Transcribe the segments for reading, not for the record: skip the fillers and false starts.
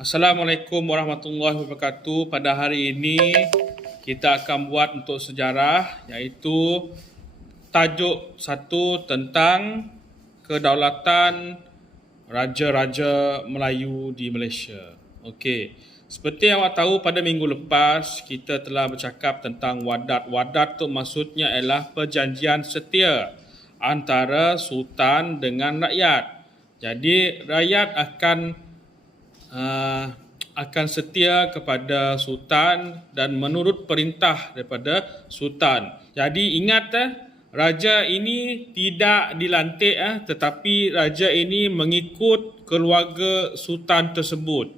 Assalamualaikum warahmatullahi wabarakatuh. Pada hari ini kita akan buat untuk sejarah, iaitu tajuk satu tentang kedaulatan Raja-Raja Melayu di Malaysia. Okey, seperti yang awak tahu, pada minggu lepas kita telah bercakap tentang wadat. Wadat tu maksudnya ialah perjanjian setia antara Sultan dengan rakyat. Jadi rakyat akan setia kepada Sultan dan menurut perintah daripada Sultan. Jadi ingat, raja ini tidak dilantik, tetapi raja ini mengikut keluarga Sultan tersebut.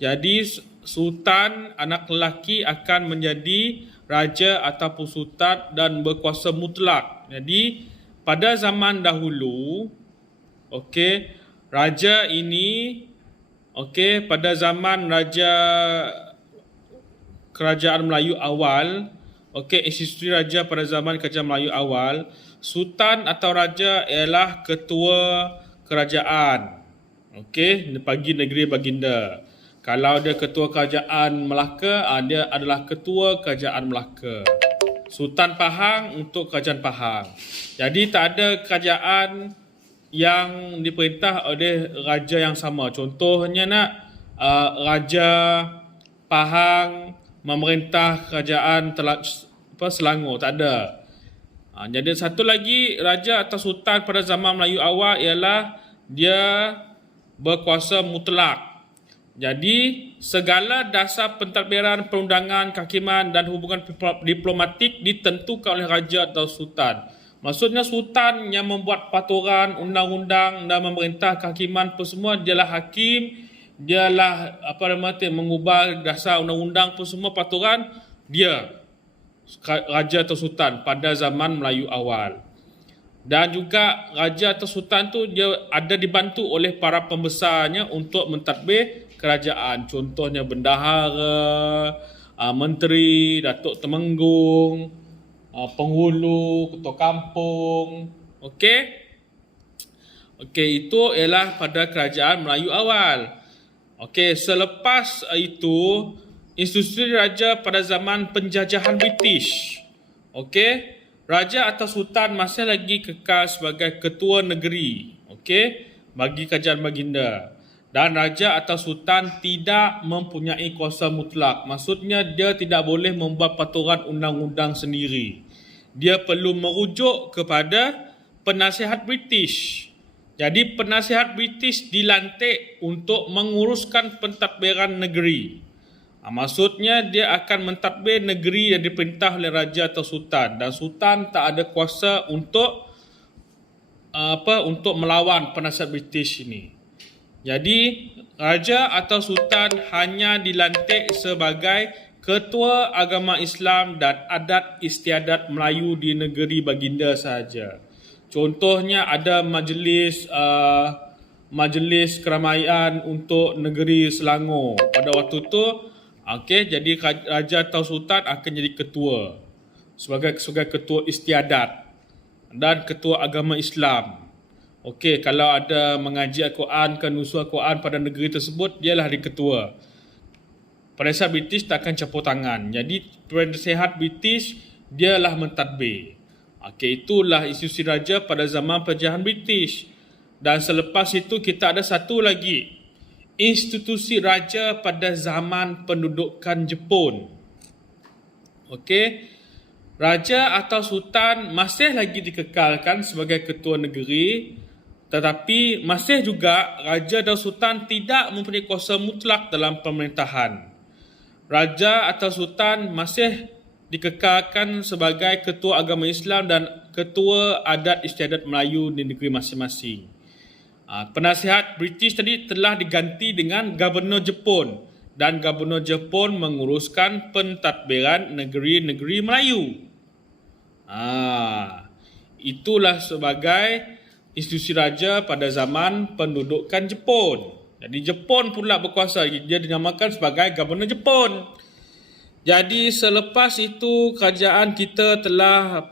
Jadi Sultan anak lelaki akan menjadi raja ataupun sultan dan berkuasa mutlak. Jadi pada zaman dahulu, raja ini pada zaman kerajaan Melayu awal, institusi raja pada zaman kerajaan Melayu awal, sultan atau raja ialah ketua kerajaan, bagi negeri baginda. Kalau dia ketua kerajaan Melaka, dia adalah ketua kerajaan Melaka. Sultan Pahang untuk kerajaan Pahang. Jadi tak ada kerajaan yang diperintah oleh raja yang sama. Contohnya Raja Pahang memerintah kerajaan Selangor, tak ada. Jadi satu lagi, raja atau sultan pada zaman Melayu awal ialah dia berkuasa mutlak. Jadi segala dasar pentadbiran, perundangan, kehakiman dan hubungan diplomatik ditentukan oleh raja atau sultan. Maksudnya sultan yang membuat peraturan, undang-undang dan memerintah kehakiman pun semua, dialah hakim, dialah mengubah dasar undang-undang pun semua peraturan, dia raja atau sultan pada zaman Melayu awal. Dan juga raja atau sultan tu dia ada dibantu oleh para pembesarnya untuk mentadbir kerajaan. Contohnya bendahara, menteri, datuk temenggung, penghulu, ketua kampung. Itu ialah pada kerajaan Melayu awal. Selepas itu, institusi raja pada zaman penjajahan British. Raja atau sultan masih lagi kekal sebagai ketua negeri, bagi kerajaan baginda. Dan raja atau sultan tidak mempunyai kuasa mutlak. Maksudnya dia tidak boleh membuat peraturan undang-undang sendiri. Dia perlu merujuk kepada penasihat British. Jadi penasihat British dilantik untuk menguruskan pentadbiran negeri. Maksudnya dia akan mentadbir negeri yang diperintah oleh raja atau sultan. Dan sultan tak ada kuasa untuk melawan penasihat British ini. Jadi raja atau sultan hanya dilantik sebagai ketua agama Islam dan adat istiadat Melayu di negeri baginda sahaja. Contohnya ada majlis keramaian untuk negeri Selangor. Pada waktu itu, jadi raja atau sultan akan jadi ketua sebagai ketua istiadat dan ketua agama Islam. Kalau ada mengaji Al-Quran ke nusul Al-Quan pada negeri tersebut, dialah hari ketua. Penasihat British tak akan campur tangan. Jadi penasihat British dialah mentadbir. Itulah institusi raja pada zaman penjajahan British. Dan selepas itu kita ada satu lagi, institusi raja pada zaman pendudukan Jepun. Raja atau sultan masih lagi dikekalkan sebagai ketua negeri, tetapi masih juga raja dan sultan tidak mempunyai kuasa mutlak dalam pemerintahan. Raja atau sultan masih dikekalkan sebagai ketua agama Islam dan ketua adat istiadat Melayu di negeri masing-masing. Penasihat British tadi telah diganti dengan Gubernur Jepun, dan Gubernur Jepun menguruskan pentadbiran negeri-negeri Melayu. Itulah sebagai institusi raja pada zaman pendudukan Jepun. Jadi Jepun pula berkuasa, dia dinamakan sebagai Gubernur Jepun. Jadi selepas itu kerajaan kita telah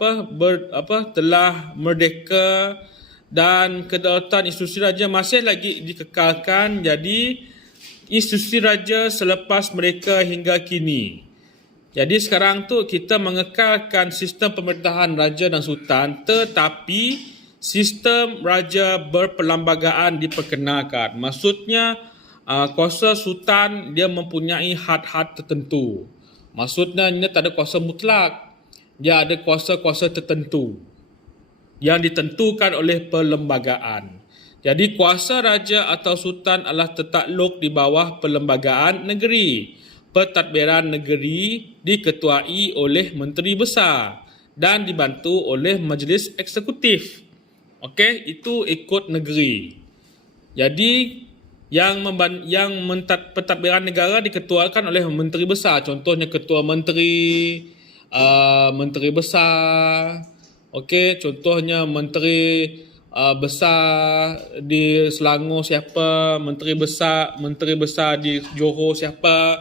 telah merdeka dan kedaulatan institusi raja masih lagi dikekalkan. Jadi institusi raja selepas mereka hingga kini. Jadi sekarang tu kita mengekalkan sistem pemerintahan raja dan sultan, tetapi sistem raja berperlembagaan diperkenalkan. Maksudnya kuasa sultan dia mempunyai had-had tertentu. Maksudnya dia tak ada kuasa mutlak. Dia ada kuasa-kuasa tertentu yang ditentukan oleh perlembagaan. Jadi kuasa raja atau sultan adalah tertakluk di bawah perlembagaan negeri. Pentadbiran negeri diketuai oleh menteri besar dan dibantu oleh majlis eksekutif. Okey, itu ikut negeri. Jadi pentadbiran negara diketuakan oleh menteri besar. Contohnya ketua menteri, menteri besar. Okey, contohnya menteri besar di Selangor siapa, menteri besar di Johor siapa.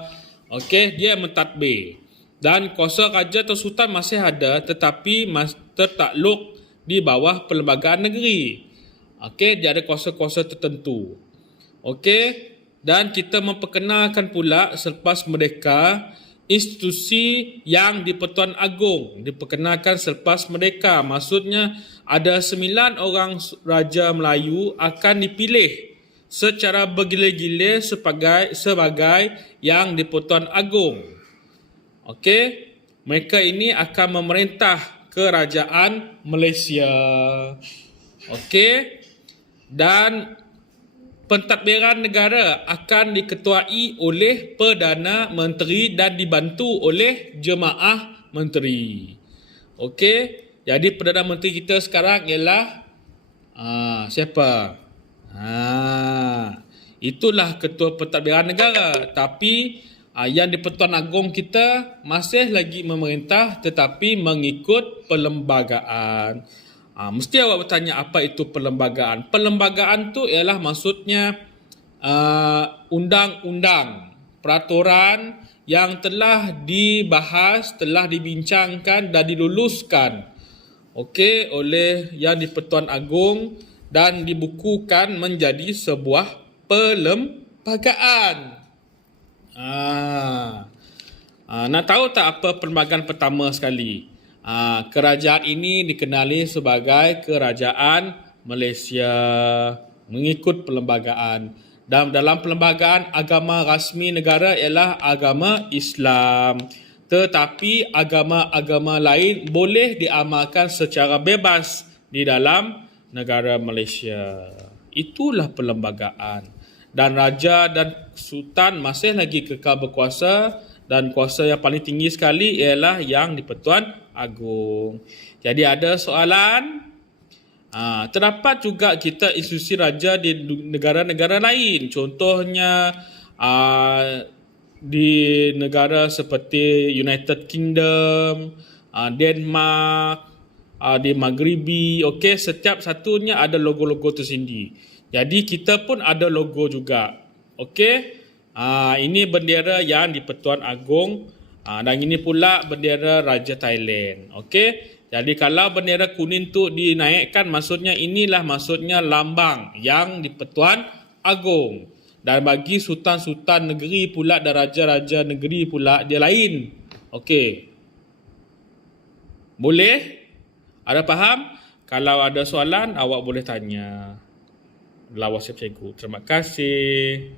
Okey, dia mentadbir. Dan kuasa raja atau sultan masih ada, tetapi tertakluk di bawah perlembagaan negeri. Okey, dia ada kuasa-kuasa tertentu. Okey, dan kita memperkenalkan pula selepas merdeka institusi yang di-Pertuan Agong diperkenalkan selepas merdeka. Maksudnya ada 9 orang raja Melayu akan dipilih secara bergila-gila sebagai yang di-Pertuan Agong. Okey, mereka ini akan memerintah kerajaan Malaysia. Okey, dan pentadbiran negara akan diketuai oleh Perdana Menteri dan dibantu oleh Jemaah Menteri. Okey, jadi Perdana Menteri kita sekarang ialah siapa? Itulah ketua pentadbiran negara. Tapi yang di-Pertuan Agong kita masih lagi memerintah tetapi mengikut perlembagaan. Mesti awak bertanya apa itu perlembagaan. Perlembagaan tu ialah maksudnya undang-undang, peraturan yang telah dibahas, telah dibincangkan dan diluluskan oleh yang di-Pertuan Agong dan dibukukan menjadi sebuah perlembagaan. Nak tahu tak apa perlembagaan pertama sekali? Kerajaan ini dikenali sebagai Kerajaan Malaysia mengikut perlembagaan. Dan dalam perlembagaan agama rasmi negara ialah agama Islam. Tetapi agama-agama lain boleh diamalkan secara bebas di dalam negara Malaysia. Itulah perlembagaan. Dan raja dan sultan masih lagi kekal berkuasa dan kuasa yang paling tinggi sekali ialah yang di-Pertuan Agong. Jadi ada soalan? Terdapat juga kita institusi raja di negara-negara lain. Contohnya di negara seperti United Kingdom, Denmark, di Maghribi. Okey, setiap satunya ada logo-logo tersendiri. Jadi kita pun ada logo juga. Okey. Ini bendera yang di-Pertuan Agong dan ini pula bendera Raja Thailand. Okey. Jadi kalau bendera kuning tu dinaikkan maksudnya inilah maksudnya lambang yang di-Pertuan Agong. Dan bagi sultan-sultan negeri pula dan raja-raja negeri pula dia lain. Okey. Boleh? Ada faham? Kalau ada soalan awak boleh tanya. Lawasip cikgu. Terima kasih.